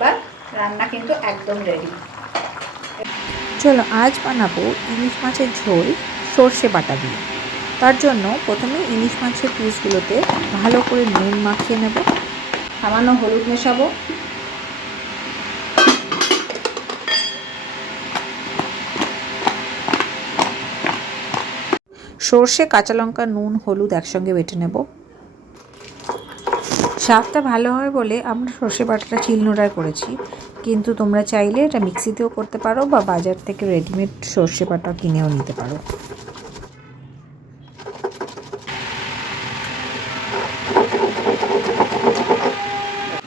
এবার রান্না কিন্তু একদম রেডি। চলো আজ বানাবো ইলিশ মাছের ঝোল সর্ষে বাটা দিয়ে। তার জন্য প্রথমে ইলিশ মাছের পিসগুলোতে ভালো করে নুন মাখিয়ে নেব, সামান্য হলুদ মেশাবো, সর্ষে, কাঁচা লঙ্কা, নুন, হলুদ একসঙ্গে বেটে নেব। স্বাদটা ভালো হয় বলে আমরা সর্ষে বাটাটা শিলনোড়ায় করেছি, কিন্তু তোমরা চাইলে এটা মিক্সিতেও করতে পারো বা বাজার থেকে রেডিমেড সর্ষে বাটা কিনেও নিতে পারো।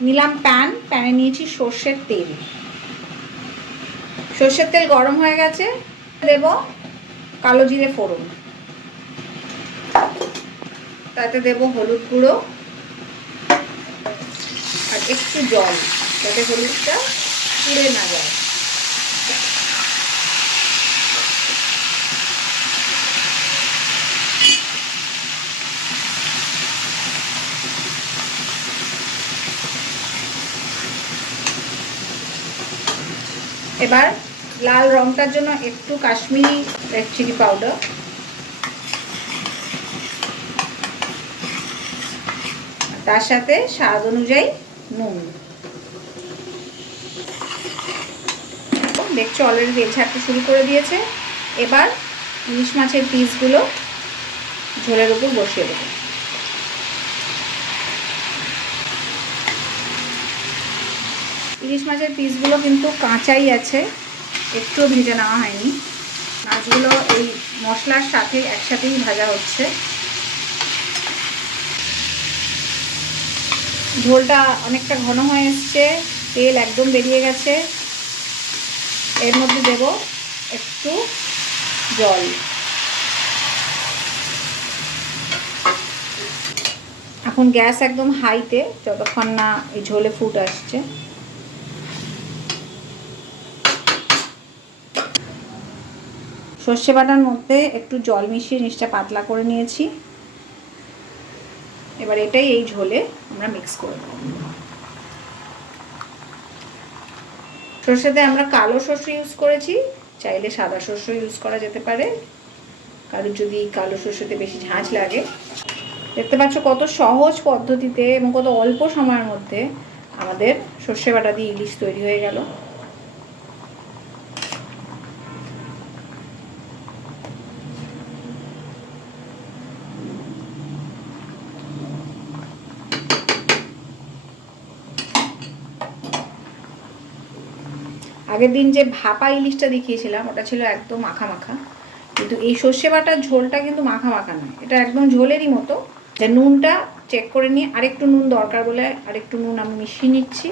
নিলাম প্যানে নিয়েছি সর্ষের তেল। সর্ষের তেল গরম হয়ে গেছে, দেব কালো জিরে ফোড়ন, তাতে দেব হলুদ গুঁড়ো আর একটু জল, যাতে হলুদটা পুড়ে না যায়। এবার লাল রংটার জন্য একটু কাশ্মীরি রেড চিলি পাউডার, তার সাথে স্বাদ অনুযায়ী নুন। দেখছো অলরেডি তেল ছাড়তে শুরু করে দিয়েছে। এবার ইলিশ মাছের পিসগুলো ঝোলের উপর বসিয়ে দেবো। ইলিশ মাছের পিসগুলো কিন্তু কাঁচাই আছে, একটুও ভেজে নেওয়া হয়নি। মাছগুলো এই মশলার সাথে একসাথেই ভাজা হচ্ছে। ঝোলটা অনেকটা ঘন হয়ে এসছে, তেল একদম বেরিয়ে গেছে। এর মধ্যে দেব একটু জল। এখন গ্যাস একদম হাইতে, যতক্ষণ না এই ঝোলে ফুট আসছে। সর্ষে বাটার মধ্যে একটু জল মিশিয়ে জিনিসটা পাতলা করে নিয়েছি। এবার এটাই এই ঝোলে আমরা মিক্স করে দেব। সর্ষেতে আমরা কালো সর্ষে ইউজ করেছি, চাইলে সাদা সর্ষে ইউজ করা যেতে পারে, কারোর যদি কালো সর্ষেতে বেশি ঝাঁঝ লাগে। দেখতে পাচ্ছ কত সহজ পদ্ধতিতে এবং কত অল্প সময়ের মধ্যে আমাদের সর্ষে বাটা দিয়ে ইলিশ তৈরি হয়ে গেল। আগের দিন যে ভাপা ইলিশটা দেখিয়েছিলাম ওটা ছিল একদম মাখা মাখা, কিন্তু এই সর্ষে বাটার ঝোলটা কিন্তু মাখা মাখা নয়, এটা একদম ঝোলেরই মতো। যে নুনটা চেক করে নিয়ে আরেকটু নুন দরকার বলে আরেকটু নুন আমি মিশিয়ে নিচ্ছি।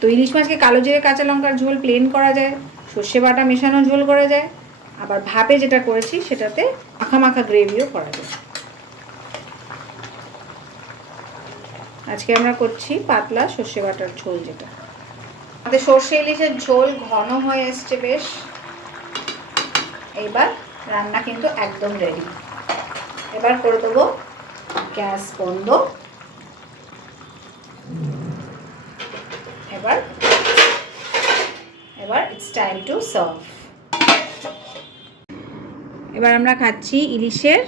তো ইলিশ মাছকে কালো জিরে কাঁচা লঙ্কার ঝোল প্লেন করা যায়, সর্ষে বাটা মেশানো ঝোল করা যায়, আবার ভাপে যেটা করেছি সেটাতে মাখা মাখা গ্রেভিও করা যায়। আজকে আমরা করছি পাতলা সর্ষে বাটার ঝোল। যেটা আমাদের সর্ষে ইলিশের ঝোল ঘন হয়ে এসছে বেশ। এইবার রান্না কিন্তু একদম রেডি। এবার করে দেবো গ্যাস বন্ধ। এবার ইটস টাইম টু সার্ভ। এবার আমরা খাচ্ছি ইলিশের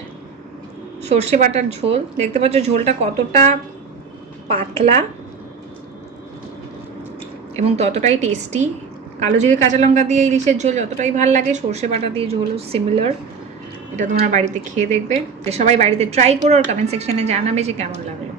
সর্ষে বাটার ঝোল। দেখতে পাচ্ছ ঝোলটা কতটা পাতলা এবং ততটাই টেস্টি। কালো জিরে কাঁচা লঙ্কা দিয়ে ইলিশের ঝোল যতটাই ভালো লাগে, সর্ষে বাটা দিয়ে ঝোলও সিমিলার। এটা তোমরা বাড়িতে খেয়ে দেখবে। যে সবাই বাড়িতে ট্রাই করো আর কমেন্ট সেকশনে জানাবে যে কেমন লাগলো।